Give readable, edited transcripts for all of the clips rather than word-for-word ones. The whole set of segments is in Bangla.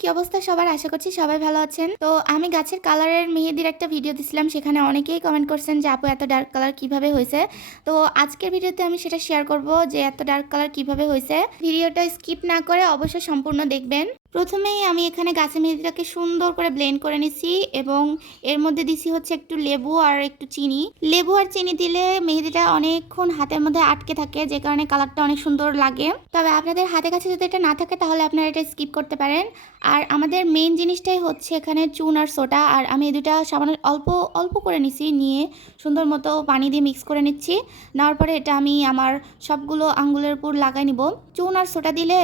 কি অবস্থা সবার? আশা করছি সবাই ভালো আছেন। তো আমি গাছের কালারের মেহেদির একটা ভিডিও দিছিলাম, সেখানে অনেকেই কমেন্ট করছেন যে আপু এত ডার্ক কালার কিভাবে হয়েছে। তো আজকের ভিডিওতে আমি সেটা শেয়ার করব যে এত ডার্ক কালার কিভাবে হয়েছে। ভিডিওটা স্কিপ না করে অবশ্যই সম্পূর্ণ দেখবেন। প্রথমেই আমি এখানে গাছের মেহেদিটাকে সুন্দর করে ব্লেন্ড করে নিছি এবং এর মধ্যে দিছি হচ্ছে একটু লেবু আর একটু চিনি। লেবু আর চিনি দিলে মেহেদিটা অনেকক্ষণ হাতের মধ্যে আটকে থাকে, যে কারণে কালারটা অনেক সুন্দর লাগে। তবে আপনাদের হাতের কাছে যদি এটা না থাকে তাহলে আপনারা এটা স্কিপ করতে পারেন। আর আমাদের মেইন জিনিসটাই হচ্ছে এখানে চুন আর সোডা। আর আমি এই দুটা সামান্য অল্প অল্প করে নিছি, নিয়ে সুন্দর মতো পানি দিয়ে মিক্স করে নিচ্ছি। নেওয়ার পরে এটা আমি আমার সবগুলো আঙ্গুলের উপর লাগাই নিব। চুন আর সোডা দিলে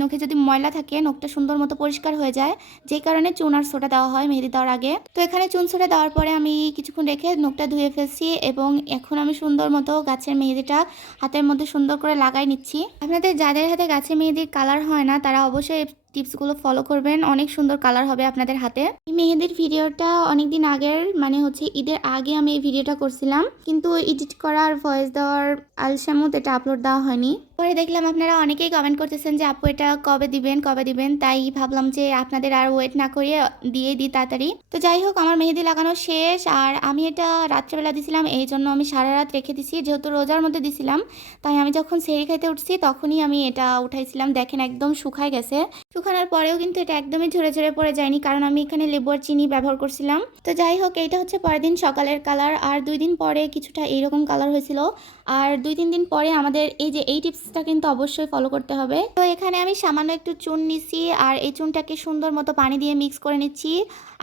নখে যদি ময়লা থাকে নখটা সুন্দর মতো পরিষ্কার হয়ে যায়, যেই কারণে চুন আর সোডা দেওয়া হয় মেহেদি দেওয়ার আগে। তো এখানে চুন সোডা দেওয়ার পরে আমি কিছুক্ষণ রেখে নখটা ধুয়ে ফেলছি এবং এখন আমি সুন্দর মতো গাছের মেহেদিটা হাতের মধ্যে সুন্দর করে লাগাই নিচ্ছি। আপনাদের যাদের হাতে গাছের মেহেদির কালার হয় না তারা অবশ্যই টিপসগুলো ফলো করবেন, অনেক সুন্দর কালার হবে আপনাদের হাতে। এই মেহেদির ভিডিওটা অনেকদিন আগের, মানে হচ্ছে ঈদের আগে আমি এই ভিডিওটা করছিলাম, কিন্তু এডিট করার ভয়েস দেওয়ার আলসামত এটা আপলোড দেওয়া হয়নি। পরে দেখলাম আপনারা অনেকেই কমেন্ট করতেছেন যে আপু এটা কবে দিবেন, তাই ভাবলাম যে আপনাদের আর ওয়েট না করিয়ে দিয়ে দিই তাড়াতাড়ি। তো যাই হোক, আমার মেহেদি লাগানো শেষ। আর আমি এটা রাত্রেবেলা দিছিলাম, এই জন্য আমি সারা রাত রেখে দিছি, যেহেতু রোজার মধ্যে দিছিলাম। তাই আমি যখন সেহরি খাইতে উঠছি তখনই আমি এটা উঠাইছিলাম। দেখেন একদম শুকায় গেছে। শুকানোর পরেও কিন্তু এটা একদমই ঝরে ঝরে পড়ে যায়নি, কারণ আমি এখানে লেবু আর চিনি ব্যবহার করছিলাম। তো যাই হোক, এইটা হচ্ছে পরের দিন সকালের কালার। আর 2 দিন পরে কিছুটা এইরকম কালার হয়েছিল। আর 2-3 দিন পরে আমাদের এই টিপসটা কিন্তু অবশ্যই ফলো করতে হবে। তো এখানে আমি সামান্য একটু চুন নিছি, আর এই চুনটাকে সুন্দর মতো পানি দিয়ে মিক্স করে নিচ্ছি।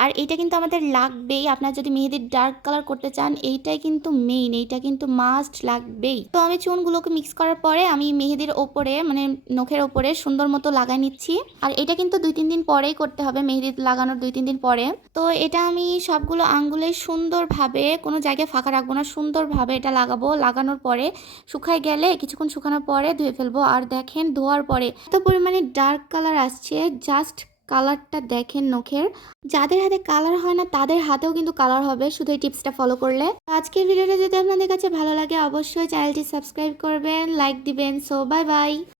আর এটা কিন্তু আমাদের লাগবেই, আপনার যদি মেহেদির ডার্ক কালার করতে চান এইটাই কিন্তু মেইন, এইটা কিন্তু মাস্ট লাগবেই। তো আমি চুনগুলোকে মিক্স করার পরে আমি মেহেদির ওপরে, মানে নখের ওপরে সুন্দর মতো লাগাই নিচ্ছি। আর এটা কিন্তু 2-3 দিন পরেই করতে হবে, মেহেদি লাগানোর 2-3 দিন পরে। তো এটা আমি সবগুলো আঙ্গুলে সুন্দরভাবে, কোনো জায়গায় ফাঁকা রাখবো না, সুন্দরভাবে এটা লাগাবো। লাগানোর পরে শুকায় গেলে কিছুক্ষণ শুকানোর পরে ধুয়ে ফেলবো। আর দেখেন ধোয়ার পরে এত পরিমাণে ডার্ক কালার আসছে, জাস্ট কালারটা দেখেন নখের। যাদের হাতে কালার হয় না তাদের হাতেও কিন্তু কালার হবে শুধু এই টিপসটা ফলো করলে। আজকের ভিডিওটা যদি আপনাদের কাছে ভালো লাগে অবশ্যই চ্যানেলটি সাবস্ক্রাইব করবেন, লাইক দিবেন। So bye bye.